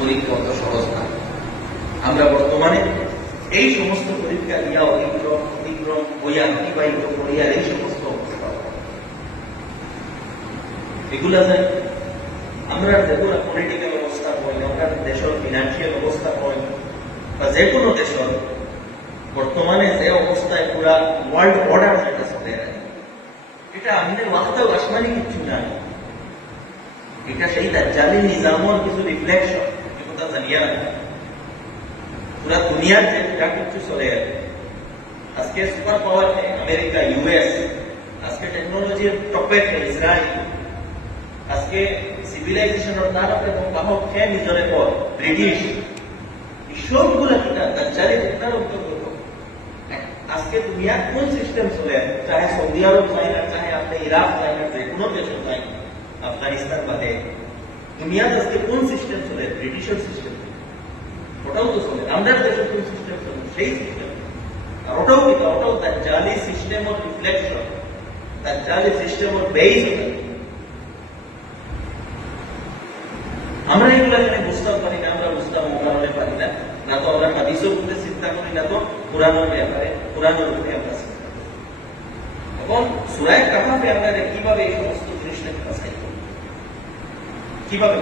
পরীক্ষা অত সহজ না। আমরা বর্তমানে এই সমস্ত পরীক্ষা দিয়া অতিক্রম অতিক্রম হইয়া অতিবাহিত করিয়া এই সমস্ত অবস্থা এগুলা যায় আমরা যেগুলা পলিটিক্যাল অবস্থা হয়, আমরা দেশের ফিনান্সিয়াল অবস্থা হয়, বা যে কোনো দেশের বর্তমানে যে অবস্থায় পুরা ওয়ার্ল্ড অর্ডার যেটা চলে এটা আমাদের ওয়াক্তাও আসমানি কিছু নাই। এটা সেই দাজ্জালি নিজামর কিছু রিফ্লেকশন রাখা পুরা দুনিয়ার যে যা কিছু চলে আজকে সুপার পাওয়ার আমেরিকা ইউএস আজকে টেকনোলজির টপে ইসরায়েল আজকে সিভিলাইজেশনের তার এবং বাহক খেয়ে নিজরে পর ব্রিটিশ সবগুলা কিনা দাজ্জালি ফিতনার অন্তর্গত আজকে দুনিয়ার কোন সিস্টেম চলে? চাহে সৌদি আরব চাই না চাহে আপনি ইরাক চাই না যে কোনো দেশে চাই আফগানিস্তান বাদে। দুনিয়াতে আজকে কোন সিস্টেম চলে ব্রিটিশের সিস্টেম ওটাও তো চলে আমাদের দেশে কোন সিস্টেম সেই সিস্টেম ওটাও কি ওটাও দাজ্জালি সিস্টেম অফ রিফ্লেকশন দাজ্জালি সিস্টেম অফ আমরা এগুলো এখানে পারি না, আমরা পারি না। না তো আমরা চিন্তা করি না তো, কোরআনের ব্যাপারে, কোরআনের উপরে আমরা সুরায় কাহাফে আমরা কীভাবে এই সমস্ত জিনিসটাকে কীভাবে